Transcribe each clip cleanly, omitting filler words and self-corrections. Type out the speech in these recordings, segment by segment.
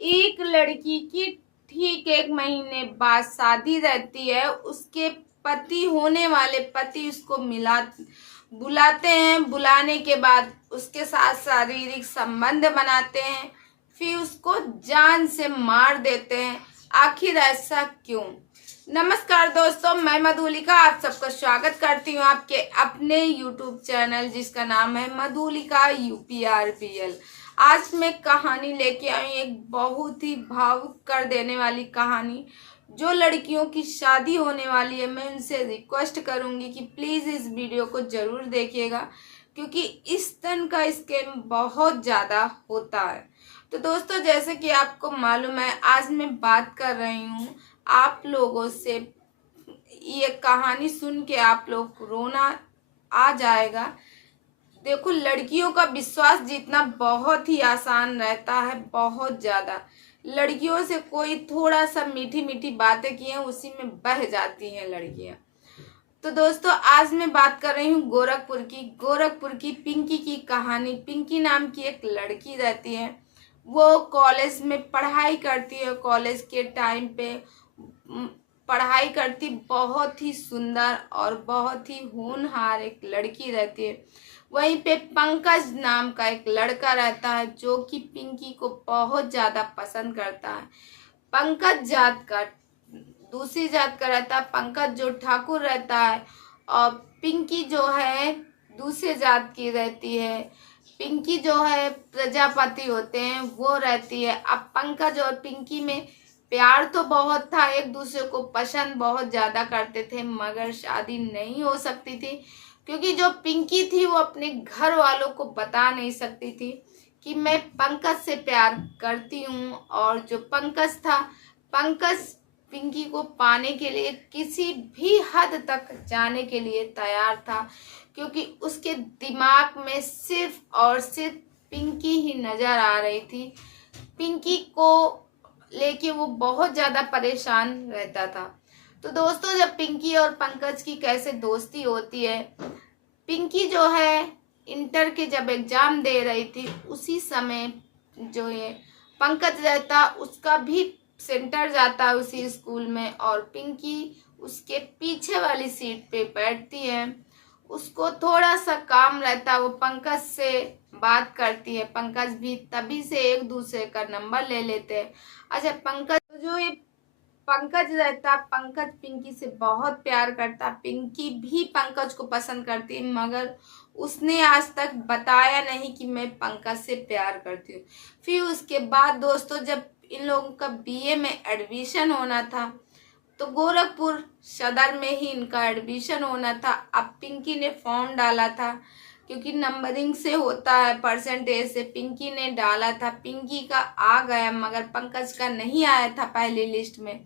एक लड़की की ठीक 1 महीने बाद शादी रहती है। उसके पति होने वाले पति उसको बुलाते हैं। बुलाने के बाद उसके साथ शारीरिक संबंध बनाते हैं, फिर उसको जान से मार देते हैं। आखिर ऐसा क्यों? नमस्कार दोस्तों, मैं मधुलिका आप सबका स्वागत करती हूँ आपके अपने YouTube चैनल जिसका नाम है मधुलिका UPRPL। आज मैं कहानी लेके आई, एक बहुत ही भावुक कर देने वाली कहानी। जो लड़कियों की शादी होने वाली है, मैं उनसे रिक्वेस्ट करूंगी कि प्लीज़ इस वीडियो को ज़रूर देखिएगा, क्योंकि इस तरह का स्कैम बहुत ज़्यादा होता है। तो दोस्तों, जैसे कि आपको मालूम है, आज मैं बात कर रही हूँ आप लोगों से। ये कहानी सुन के आप लोग को रोना आ जाएगा। देखो, लड़कियों का विश्वास जीतना बहुत ही आसान रहता है, बहुत ज़्यादा। लड़कियों से कोई थोड़ा सा मीठी मीठी बातें की हैं, उसी में बह जाती हैं लड़कियां। तो दोस्तों, आज मैं बात कर रही हूँ गोरखपुर की पिंकी की कहानी। पिंकी नाम की एक लड़की रहती है, वो कॉलेज में पढ़ाई करती है। कॉलेज के टाइम पे पढ़ाई करती, बहुत ही सुंदर और बहुत ही होनहार एक लड़की रहती है। वहीं पे पंकज नाम का एक लड़का रहता है, जो कि पिंकी को बहुत ज़्यादा पसंद करता है। पंकज जात का, दूसरी जात का रहता है। पंकज जो ठाकुर रहता है, और पिंकी जो है दूसरे जात की रहती है। पिंकी जो है प्रजापति होते हैं, वो रहती है। अब पंकज और पिंकी में प्यार तो बहुत था, एक दूसरे को पसंद बहुत ज़्यादा करते थे, मगर शादी नहीं हो सकती थी, क्योंकि जो पिंकी थी वो अपने घर वालों को बता नहीं सकती थी कि मैं पंकज से प्यार करती हूँ। और जो पंकज था, पंकज पिंकी को पाने के लिए किसी भी हद तक जाने के लिए तैयार था, क्योंकि उसके दिमाग में सिर्फ और सिर्फ पिंकी ही नजर आ रही थी। पिंकी को लेके वो बहुत ज़्यादा परेशान रहता था। तो दोस्तों, जब पिंकी और पंकज की कैसे दोस्ती होती है, पिंकी जो है इंटर के जब एग्ज़ाम दे रही थी, उसी समय जो है पंकज रहता, उसका भी सेंटर जाता उसी स्कूल में, और पिंकी उसके पीछे वाली सीट पे बैठती है। उसको थोड़ा सा काम रहता, वो पंकज से बात करती है। पंकज भी तभी से एक दूसरे का नंबर ले लेते हैं। अच्छा, पंकज जो ये पंकज रहता, पंकज पिंकी से बहुत प्यार करता। पिंकी भी पंकज को पसंद करती, मगर उसने आज तक बताया नहीं कि मैं पंकज से प्यार करती हूँ। फिर उसके बाद दोस्तों, जब इन लोगों का BA में एडमिशन होना था, तो गोरखपुर सदर में ही इनका एडमिशन होना था। अब पिंकी ने फॉर्म डाला था, क्योंकि नंबरिंग से होता है, परसेंटेज से। पिंकी ने डाला था, पिंकी का आ गया, मगर पंकज का नहीं आया था पहली लिस्ट में।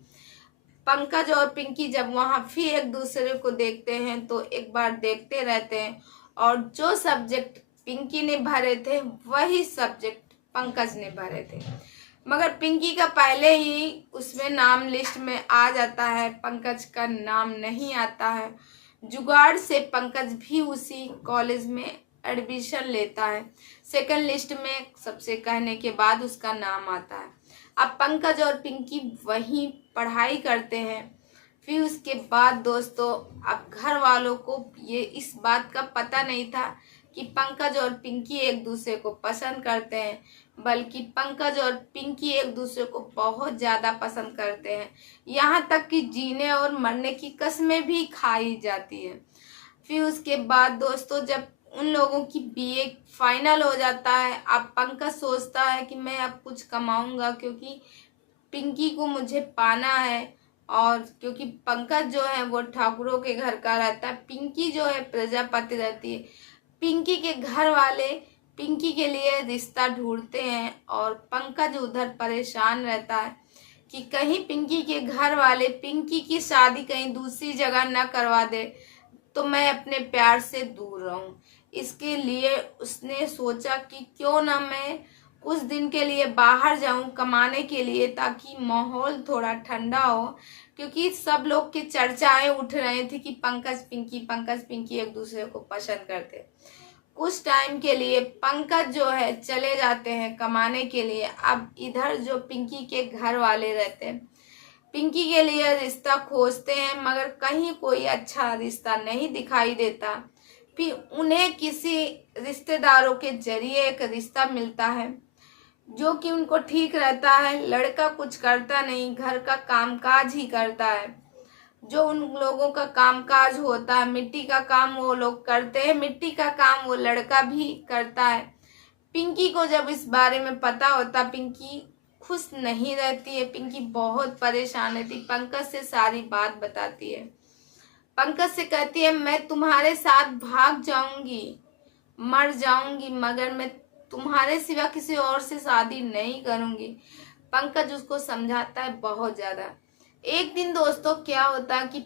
पंकज और पिंकी जब वहाँ फिर एक दूसरे को देखते हैं, तो एक बार देखते रहते हैं, और जो सब्जेक्ट पिंकी ने भरे थे वही सब्जेक्ट पंकज ने भरे थे, मगर पिंकी का पहले ही उसमें नाम लिस्ट में आ जाता है, पंकज का नाम नहीं आता है। जुगाड़ से पंकज भी उसी कॉलेज में एडमिशन लेता है। सेकंड लिस्ट में सबसे कहने के बाद उसका नाम आता है। अब पंकज और पिंकी वहीं पढ़ाई करते हैं। फिर उसके बाद दोस्तों, अब घर वालों को ये इस बात का पता नहीं था कि पंकज और पिंकी एक दूसरे को पसंद करते हैं, बल्कि पंकज और पिंकी एक दूसरे को बहुत ज़्यादा पसंद करते हैं। यहाँ तक कि जीने और मरने की कस्में भी खाई जाती है। फिर उसके बाद दोस्तों, जब उन लोगों की BA फाइनल हो जाता है, अब पंकज सोचता है कि मैं अब कुछ कमाऊंगा, क्योंकि पिंकी को मुझे पाना है। और क्योंकि पंकज जो है वो ठाकुरों के घर का रहता है, पिंकी जो है प्रजापति रहती है। पिंकी के घर वाले पिंकी के लिए रिश्ता ढूंढते हैं, और पंकज उधर परेशान रहता है कि कहीं पिंकी के घर वाले पिंकी की शादी कहीं दूसरी जगह न करवा दे, तो मैं अपने प्यार से दूर रहूं। इसके लिए उसने सोचा कि क्यों ना मैं कुछ दिन के लिए बाहर जाऊं कमाने के लिए, ताकि माहौल थोड़ा ठंडा हो, क्योंकि सब लोग की चर्चाएं उठ रही थी कि पंकज पिंकी एक दूसरे को पसंद करते। कुछ टाइम के लिए पंकज जो है चले जाते हैं कमाने के लिए। अब इधर जो पिंकी के घर वाले रहते हैं पिंकी के लिए रिश्ता खोजते हैं, मगर कहीं कोई अच्छा रिश्ता नहीं दिखाई देता। फिर उन्हें किसी रिश्तेदारों के जरिए एक रिश्ता मिलता है जो कि उनको ठीक रहता है। लड़का कुछ करता नहीं, घर का कामकाज ही करता है। जो उन लोगों का कामकाज होता है, मिट्टी का काम वो लोग करते हैं, मिट्टी का काम वो लड़का भी करता है। पिंकी को जब इस बारे में पता होता, पिंकी खुश नहीं रहती है। पिंकी बहुत परेशान रहती, पंकज से सारी बात बताती है। पंकज से कहती है मैं तुम्हारे साथ भाग जाऊंगी, मर जाऊंगी, मगर मैं तुम्हारे सिवा किसी और से शादी नहीं करूंगी। पंकज उसको समझाता है बहुत ज्यादा। एक दिन दोस्तों क्या होता है कि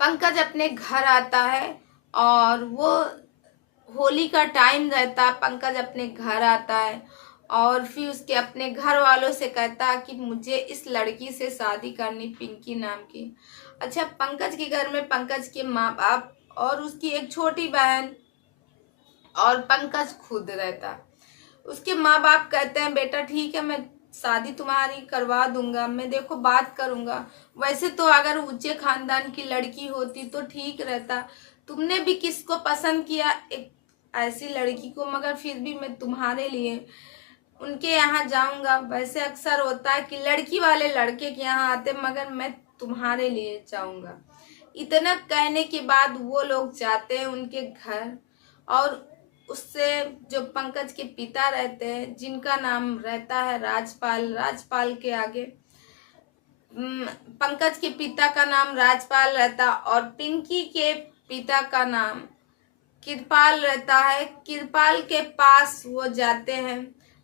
पंकज अपने घर आता है और वो होली का टाइम रहता है। पंकज अपने घर आता है और फिर उसके अपने घर वालों से कहता है कि मुझे इस लड़की से शादी करनी, पिंकी नाम की। अच्छा, पंकज के घर में पंकज के माँ बाप और उसकी एक छोटी बहन और पंकज खुद रहता है। उसके माँ बाप कहते हैं बेटा ठीक है, मैं शादी तुम्हारी करवा दूंगा, मैं देखो बात करूंगा। वैसे तो अगर ऊंचे खानदान की लड़की होती तो ठीक रहता, तुमने भी किसको पसंद किया, एक ऐसी लड़की को, मगर फिर भी मैं तुम्हारे लिए उनके यहाँ जाऊंगा। वैसे अक्सर होता है कि लड़की वाले लड़के के यहाँ आते, मगर मैं तुम्हारे लिए जाऊंगा। इतना कहने के बाद वो लोग जाते हैं उनके घर और उससे जो पंकज के पिता रहते हैं जिनका नाम रहता है राजपाल के आगे पंकज के पिता का नाम राजपाल रहता और पिंकी के पिता का नाम कृपाल रहता है। कृपाल के पास वो जाते हैं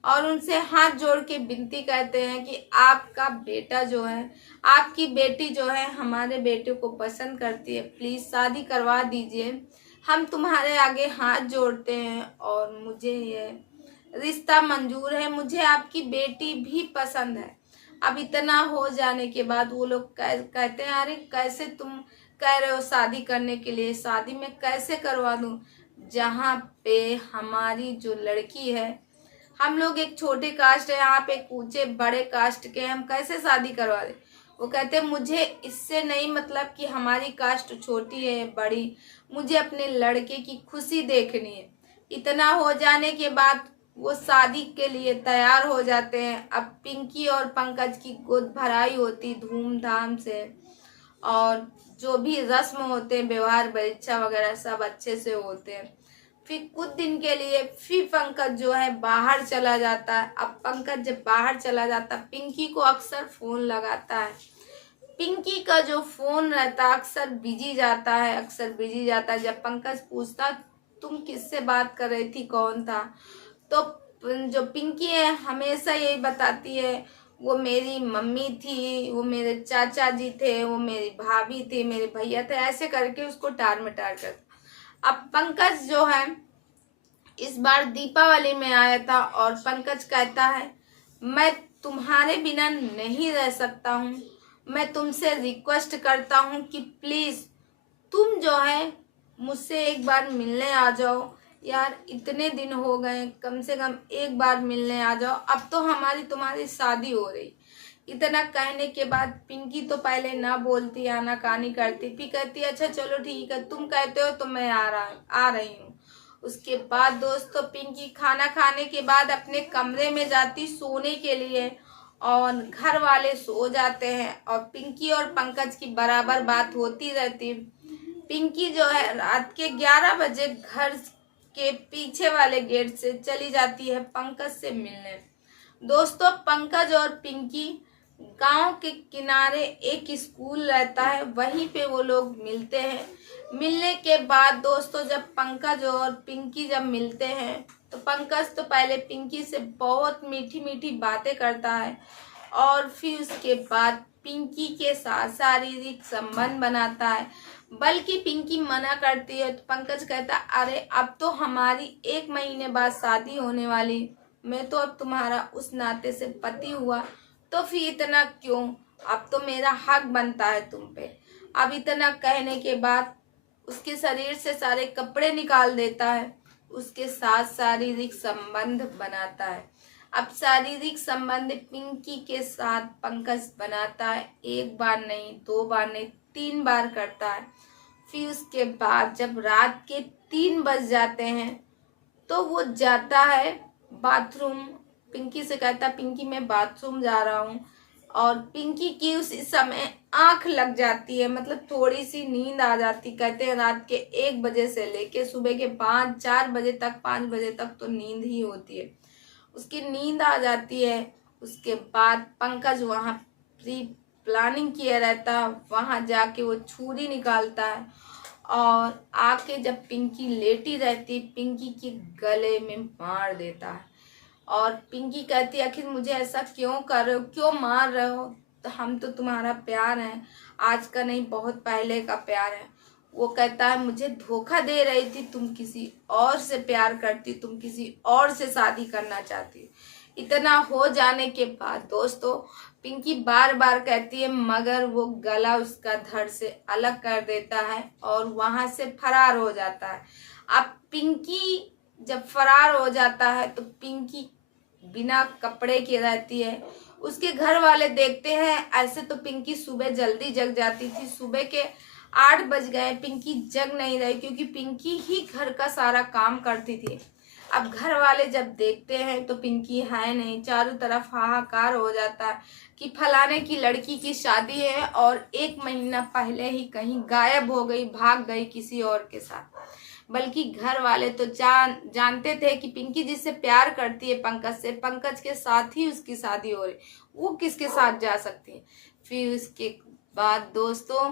और उनसे हाथ जोड़ के विनती करते हैं कि आपका बेटा जो है, आपकी बेटी जो है हमारे बेटे को पसंद करती है, प्लीज शादी करवा दीजिए, हम तुम्हारे आगे हाथ जोड़ते हैं और मुझे ये रिश्ता मंजूर है, मुझे आपकी बेटी भी पसंद है। अब इतना हो जाने के बाद वो लोग कहते हैं अरे कैसे तुम कह रहे हो शादी करने के लिए, शादी में कैसे करवा दूं, जहाँ पे हमारी जो लड़की है, हम लोग एक छोटे कास्ट है, यहाँ पे ऊंचे बड़े कास्ट के, हम कैसे शादी करवा दें। वो कहते हैं मुझे इससे नहीं मतलब कि हमारी कास्ट छोटी है बड़ी, मुझे अपने लड़के की खुशी देखनी है। इतना हो जाने के बाद वो शादी के लिए तैयार हो जाते हैं। अब पिंकी और पंकज की गोद भराई होती धूमधाम से और जो भी रस्म होते हैं, व्यवहार परीक्षा वगैरह सब अच्छे से होते हैं। फिर कुछ दिन के लिए फिर पंकज जो है बाहर चला जाता है। अब पंकज जब बाहर चला जाता है पिंकी को अक्सर फोन लगाता है। पिंकी का जो फोन रहता है अक्सर बिजी जाता है, जब पंकज पूछता तुम किससे बात कर रही थी, कौन था, तो जो पिंकी है हमेशा यही बताती है वो मेरी मम्मी थी, वो मेरे चाचा जी थे, वो मेरी भाभी थी, मेरे भैया थे, ऐसे करके उसको टार मटार कर। अब पंकज जो है इस बार दीपावली में आया था और पंकज कहता है मैं तुम्हारे बिना नहीं रह सकता हूँ, मैं तुमसे रिक्वेस्ट करता हूँ कि प्लीज तुम जो है मुझसे एक बार मिलने आ जाओ यार, इतने दिन हो गए, कम से कम एक बार मिलने आ जाओ, अब तो हमारी तुम्हारी शादी हो रही। इतना कहने के बाद पिंकी तो पहले ना बोलती, आनाकानी करती, फिर कहती अच्छा चलो ठीक है, तुम कहते हो तो मैं आ रही हूँ। उसके बाद दोस्तों पिंकी खाना खाने के बाद अपने कमरे में जाती सोने के लिए और घर वाले सो जाते हैं और पिंकी और पंकज की बराबर बात होती रहती। पिंकी जो है रात के 11 बजे घर के पीछे वाले गेट से चली जाती है पंकज से मिलने। दोस्तों पंकज और पिंकी गांव के किनारे एक स्कूल रहता है, वहीं पे वो लोग मिलते हैं। मिलने के बाद दोस्तों जब पंकज और पिंकी जब मिलते हैं तो पंकज तो पहले पिंकी से बहुत मीठी मीठी बातें करता है और फिर उसके बाद पिंकी के साथ शारीरिक संबंध बनाता है। बल्कि पिंकी मना करती है तो पंकज कहता अरे अब तो हमारी 1 महीने बाद शादी होने वाली, मैं तो अब तुम्हारा उस नाते से पति हुआ, तो फिर इतना क्यों, अब तो मेरा हक बनता है तुम पे। अब इतना कहने के बाद उसके शरीर से सारे कपड़े निकाल देता है, उसके साथ शारीरिक संबंध बनाता है। अब शारीरिक संबंध पिंकी के साथ पंकज बनाता है। 1 बार नहीं, 2 बार नहीं, 3 बार करता है। फिर उसके बाद जब रात के 3 बज जाते हैं तो वो जाता है बाथरूम। पिंकी से कहता है पिंकी मैं बाथरूम जा रहा हूँ, और पिंकी की उसी समय आंख लग जाती है, मतलब थोड़ी सी नींद आ जाती। कहते हैं रात के 1 बजे से लेके सुबह के 4 बजे तक, 5 बजे तक तो नींद ही होती है। उसकी नींद आ जाती है। उसके बाद पंकज वहाँ प्री प्लानिंग किया रहता, वहाँ जाके वो छुरी निकालता है और आके जब पिंकी लेटी रहती पिंकी के गले में मार देता है। और पिंकी कहती है आखिर मुझे ऐसा क्यों कर रहे हो, क्यों मार रहे हो, तो हम तो तुम्हारा प्यार है, आज का नहीं बहुत पहले का प्यार है। वो कहता है मुझे धोखा दे रही थी, तुम किसी और से प्यार करती, तुम किसी और से शादी करना चाहती। इतना हो जाने के बाद दोस्तों पिंकी बार बार कहती है, मगर वो गला उसका धड़ से अलग कर देता है और वहां से फरार हो जाता है। अब पिंकी जब फरार हो जाता है तो पिंकी बिना कपड़े के रहती है। उसके घर वाले देखते हैं, ऐसे तो पिंकी सुबह जल्दी जग जाती थी, सुबह के 8 बज गए, पिंकी जग नहीं रही क्योंकि पिंकी ही घर का सारा काम करती थी। अब घर वाले जब देखते हैं तो पिंकी है नहीं, चारों तरफ हाहाकार हो जाता है कि फलाने की लड़की की शादी है और 1 महीना पहले ही कहीं गायब हो गई, भाग गई किसी और के साथ। बल्कि घर वाले तो जानते थे कि पिंकी जिससे प्यार करती है पंकज से, पंकज के साथ ही उसकी शादी हो रही, वो किसके साथ जा सकती है। फिर उसके बाद दोस्तों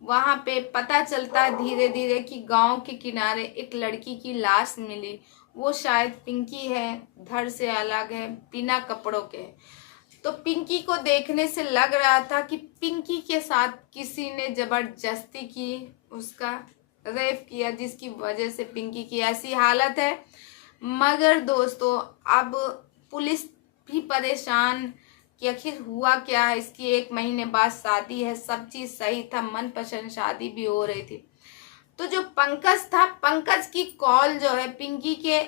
वहां पे पता चलता है धीरे धीरे कि गांव के किनारे एक लड़की की लाश मिली। वो शायद पिंकी है, धड़ से अलग है, बिना कपड़ों के। तो पिंकी को देखने से लग रहा था कि पिंकी के साथ किसी ने जबरदस्ती की, उसका रेप किया, जिसकी वजह से पिंकी की ऐसी हालत है। मगर दोस्तों अब पुलिस भी परेशान कि आखिर हुआ क्या है। इसकी 1 महीने बाद शादी है, सब चीज सही था, मनपसंद शादी भी हो रही थी। तो जो पंकज था, पंकज की कॉल जो है पिंकी के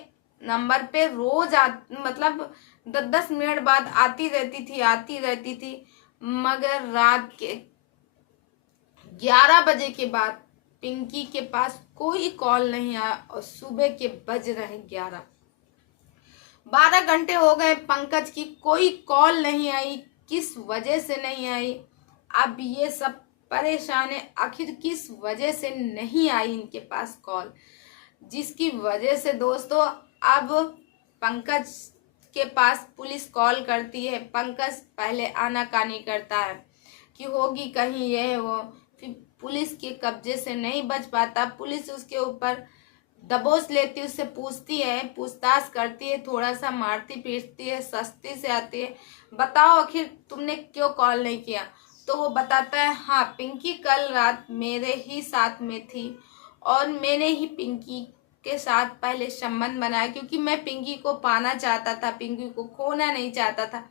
नंबर पे रोज मतलब 10-10 मिनट बाद आती रहती थी। मगर रात के 11 बजे के बाद पिंकी के पास कोई कॉल नहीं आया और सुबह के बज रहे 11। 12 घंटे हो गए, पंकज की कोई कॉल नहीं आई। किस वजह से नहीं आई, अब ये सब परेशान है आखिर किस वजह से नहीं आई इनके पास कॉल, जिसकी वजह से दोस्तों अब पंकज के पास पुलिस कॉल करती है। पंकज पहले आनाकानी करता है कि होगी कहीं ये वो, फिर पुलिस के कब्जे से नहीं बच पाता। पुलिस उसके ऊपर दबोच लेती, उससे पूछती है, पूछताछ करती है, थोड़ा सा मारती पीटती है, सस्ती से आती है, बताओ आखिर तुमने क्यों कॉल नहीं किया। तो वो बताता है हाँ पिंकी कल रात मेरे ही साथ में थी और मैंने ही पिंकी के साथ पहले संबंध बनाया क्योंकि मैं पिंकी को पाना चाहता था, पिंकी को खोना नहीं चाहता था,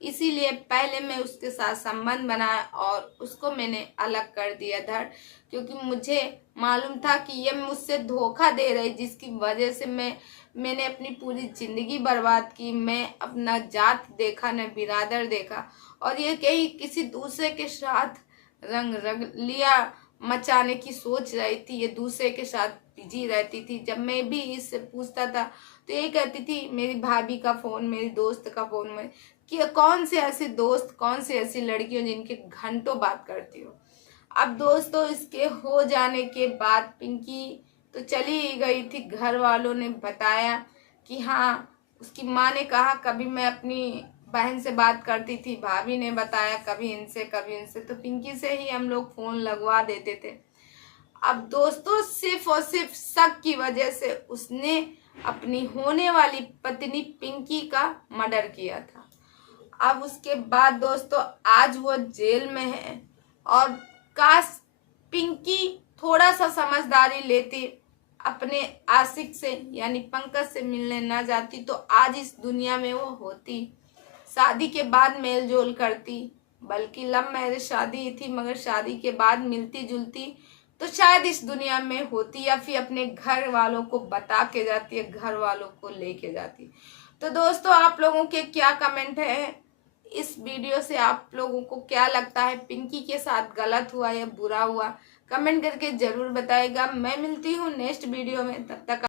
इसीलिए पहले मैं उसके साथ संबंध बनाया और उसको मैंने अलग कर दिया धड़, क्योंकि मुझे मालूम था कि ये मुझसे धोखा दे रही, जिसकी वजह से मैंने अपनी पूरी जिंदगी बर्बाद की। मैं अपना जात देखा न बिरादर देखा, और ये कहीं किसी दूसरे के साथ रंग रंगलिया मचाने की सोच रही थी, ये दूसरे के साथ बिजी रहती थी। जब मैं भी इससे पूछता था तो ये कहती थी मेरी भाभी का फोन, मेरी दोस्त का फोन में, कि कौन से ऐसे दोस्त, कौन सी ऐसी लड़की हो जिनके घंटों बात करती हो। अब दोस्तों इसके हो जाने के बाद पिंकी तो चली ही गई थी। घर वालों ने बताया कि हाँ, उसकी माँ ने कहा कभी मैं अपनी बहन से बात करती थी, भाभी ने बताया कभी इनसे कभी इनसे, तो पिंकी से ही हम लोग फोन लगवा देते थे। अब दोस्तों सिर्फ और सिर्फ शक की वजह से उसने अपनी होने वाली पत्नी पिंकी का मर्डर किया था। अब उसके बाद दोस्तों आज वो जेल में है, और काश पिंकी थोड़ा सा समझदारी लेती, अपने आशिक से यानी पंकज से मिलने ना जाती, तो आज इस दुनिया में वो होती, शादी के बाद मेल जोल करती, बल्कि लव मैरिज शादी थी, मगर शादी के बाद मिलती जुलती तो शायद इस दुनिया में होती, या फिर अपने घर वालों को बता के जाती है, घर वालों को लेके जाती। तो दोस्तों, आप लोगों के क्या कमेंट है इस वीडियो से? आप लोगों को क्या लगता है, पिंकी के साथ गलत हुआ या बुरा हुआ? कमेंट करके जरूर बताएगा। मैं मिलती हूँ नेक्स्ट वीडियो में, तब तक